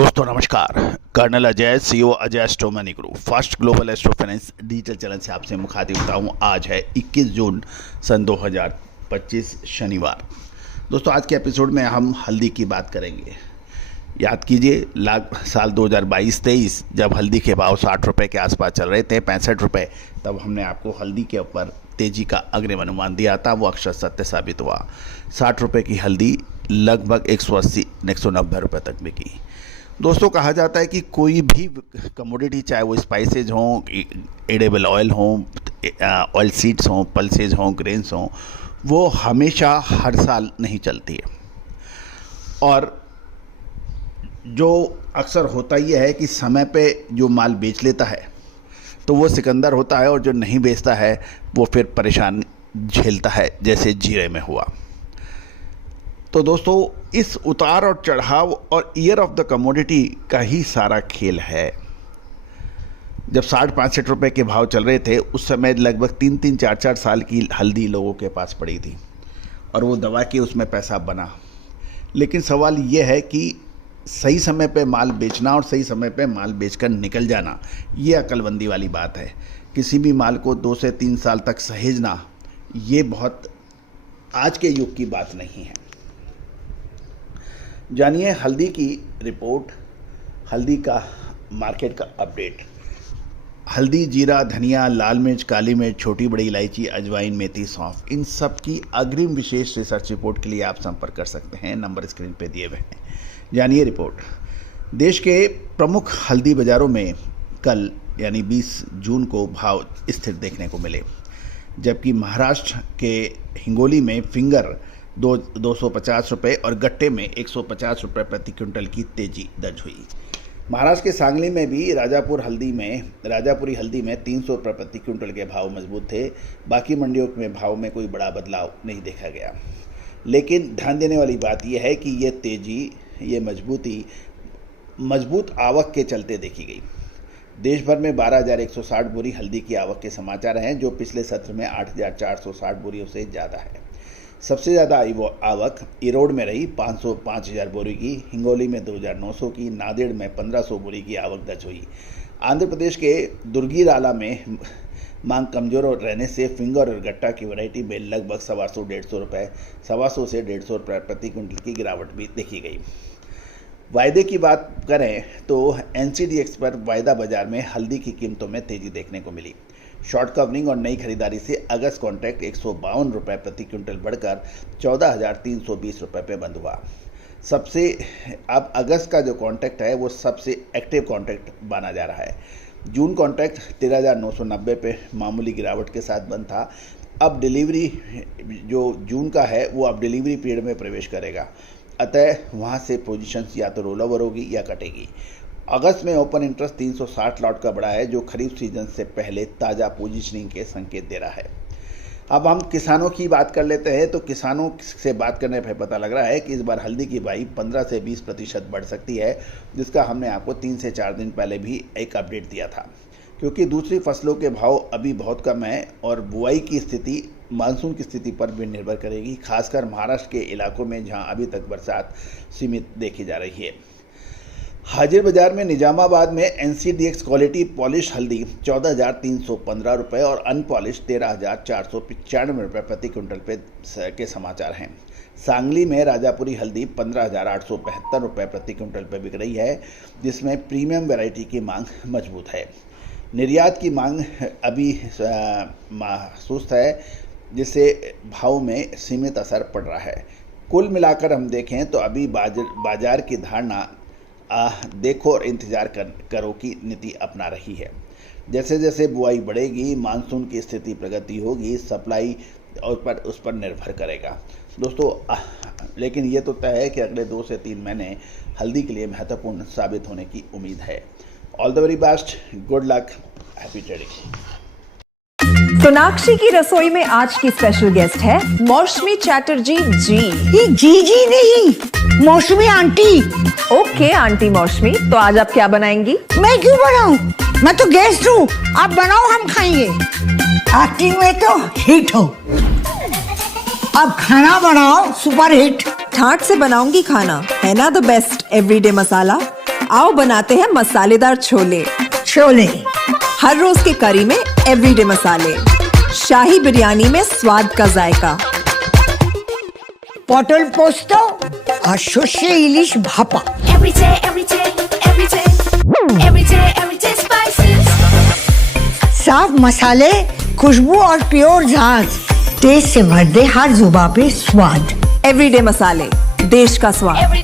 दोस्तों नमस्कार। Colonel Ajay, CEO Ajay Astro Money Group first global Astro finance digital channel से आपसे मुखातिब होता हूँ। आज है 21 जून सन 2025 शनिवार। दोस्तों आज के एपिसोड में हम हल्दी की बात करेंगे। याद कीजिए साल 2022-23 जब हल्दी के भाव 60 रुपये के आसपास चल रहे थे, 65 रुपये, तब हमने आपको हल्दी के ऊपर तेज़ी का अग्रिम अनुमान दिया था। वो अक्षर सत्य साबित हुआ। 60 रुपये की हल्दी लगभग 180-190 रुपये तक बिकी। दोस्तों कहा जाता है कि कोई भी कमोडिटी, चाहे वो स्पाइसेज हों, एडिबल ऑयल हों, ऑयल सीड्स हों, पल्सेज हों, ग्रेन्स हों, वो हमेशा हर साल नहीं चलती है। और जो अक्सर होता ही है कि समय पे जो माल बेच लेता है तो वो सिकंदर होता है, और जो नहीं बेचता है वो फिर परेशान झेलता है, जैसे जीरे में हुआ। तो दोस्तों इस उतार और चढ़ाव और ईयर ऑफ द कमोडिटी का ही सारा खेल है। जब 60-65 रुपये के भाव चल रहे थे उस समय लगभग 3-3, 4-4 साल की हल्दी लोगों के पास पड़ी थी और वो दबा के उसमें पैसा बना। लेकिन सवाल ये है कि सही समय पे माल बेचना और सही समय पे माल बेचकर निकल जाना, ये अक्लमंदी वाली बात है। किसी भी माल को 2 से 3 साल तक सहेजना, ये बहुत आज के युग की बात नहीं है। जानिए हल्दी की रिपोर्ट, हल्दी का मार्केट का अपडेट। हल्दी, जीरा, धनिया, लाल मिर्च, काली मिर्च, छोटी बड़ी इलायची, अजवाइन, मेथी, सौंफ, इन सब की अग्रिम विशेष रिसर्च रिपोर्ट के लिए आप संपर्क कर सकते हैं। नंबर स्क्रीन पे दिए हुए हैं। जानिए रिपोर्ट। देश के प्रमुख हल्दी बाज़ारों में कल यानी 20 जून को भाव स्थिर देखने को मिले, जबकि महाराष्ट्र के हिंगोली में फिंगर 250 रुपये और गट्टे में 150 रुपये प्रति क्विंटल की तेजी दर्ज हुई। महाराष्ट्र के सांगली में भी राजापुरी हल्दी में 300 रुपये प्रति क्विंटल के भाव मजबूत थे। बाकी मंडियों में भाव में कोई बड़ा बदलाव नहीं देखा गया। लेकिन ध्यान देने वाली बात यह है कि ये तेजी, ये मजबूत आवक के चलते देखी गई। देश भर में 12,160 बोरी हल्दी की आवक के समाचार हैं, जो पिछले सत्र में 8,460 बोरियों से ज़्यादा है। सबसे ज़्यादा आवक इरोड में रही, 5,005 बोरी की, हिंगोली में 2,900 की, नांदेड़ में 1,500 बोरी की आवक दर्ज हुई। आंध्र प्रदेश के दुर्गीराला में मांग कमज़ोर रहने से फिंगर और गट्टा की वैरायटी में लगभग 125 से 150 रुपये प्रति क्विंटल की गिरावट भी देखी गई। वायदे की बात करें तो NCDX पर वायदा बाजार में हल्दी की कीमतों में तेज़ी देखने को मिली। शॉर्ट कवरिंग और नई खरीदारी से अगस्त कॉन्ट्रैक्ट 152 रुपये प्रति क्विंटल बढ़कर 14,320 रुपये पे बंद हुआ। अब अगस्त का जो कॉन्ट्रैक्ट है वो सबसे एक्टिव कॉन्ट्रैक्ट माना जा रहा है। जून कॉन्ट्रैक्ट 13,990 पे मामूली गिरावट के साथ बंद था। अब डिलीवरी जो जून का है वो अब डिलीवरी पीरियड में प्रवेश करेगा, अतः वहाँ से पोजीशंस या तो रोल ओवर होगी या कटेगी। अगस्त में ओपन इंटरेस्ट 360 लॉट का बढ़ा है, जो खरीफ सीजन से पहले ताज़ा पोजीशनिंग के संकेत दे रहा है। अब हम किसानों की बात कर लेते हैं। तो किसानों से बात करने पर पता लग रहा है कि इस बार हल्दी की बुआई 15 से 20% बढ़ सकती है, जिसका हमने आपको 3 से 4 दिन पहले भी एक अपडेट दिया था। क्योंकि दूसरी फसलों के भाव अभी बहुत कम है और बुआई की स्थिति मानसून की स्थिति पर भी निर्भर करेगी, खासकर महाराष्ट्र के इलाकों में जहां अभी तक बरसात सीमित देखी जा रही है। हाजिर बाजार में निजामाबाद में NCDX क्वालिटी पॉलिश हल्दी 14,315 रुपये और अनपॉलिश 13,495 रुपये प्रति क्विंटल पे के समाचार हैं। सांगली में राजापुरी हल्दी 15,872 रुपये प्रति क्विंटल पे बिक रही है, जिसमें प्रीमियम वैरायटी की मांग मजबूत है। निर्यात की मांग अभी महसूस है, जिससे भाव में सीमित असर पड़ रहा है। कुल मिलाकर हम देखें तो अभी बाजार की धारणा देखो और इंतज़ार करो की नीति अपना रही है। जैसे जैसे बुआई बढ़ेगी, मानसून की स्थिति प्रगति होगी, सप्लाई और उस पर निर्भर करेगा दोस्तों। लेकिन ये तो तय है कि अगले 2 से 3 महीने हल्दी के लिए महत्वपूर्ण साबित होने की उम्मीद है। All the very best, good luck, happy trading. Sonakshi की रसोई में आज की स्पेशल गेस्ट है मौसमी चैटर्जी जी। ये जी नहीं, मौसमी आंटी। ओके आंटी मौसमी, तो आज आप क्या बनाएंगी? मैं क्यों बनाऊं? मैं तो गेस्ट हूँ, आप बनाओ, हम खाएंगे। एक्टिंग में तो हिट हो, अब खाना बनाओ सुपर हिट। ठाट से बनाऊंगी खाना, है ना द बेस्ट एवरीडे मसाला। आओ बनाते हैं मसालेदार छोले। छोले, हर रोज की करी में एवरीडे मसाले, शाही बिरयानी में स्वाद का जायका। পটল পোস্ত আর সর্ষে ইলিশ ভাপা। Every day, every day, every day, every day, every day spices. साफ मसाले, खुशबू और प्योर झांझ, टेस्ट से भर दे हर जुबान पे स्वाद। एवरीडे मसाले, देश का स्वाद।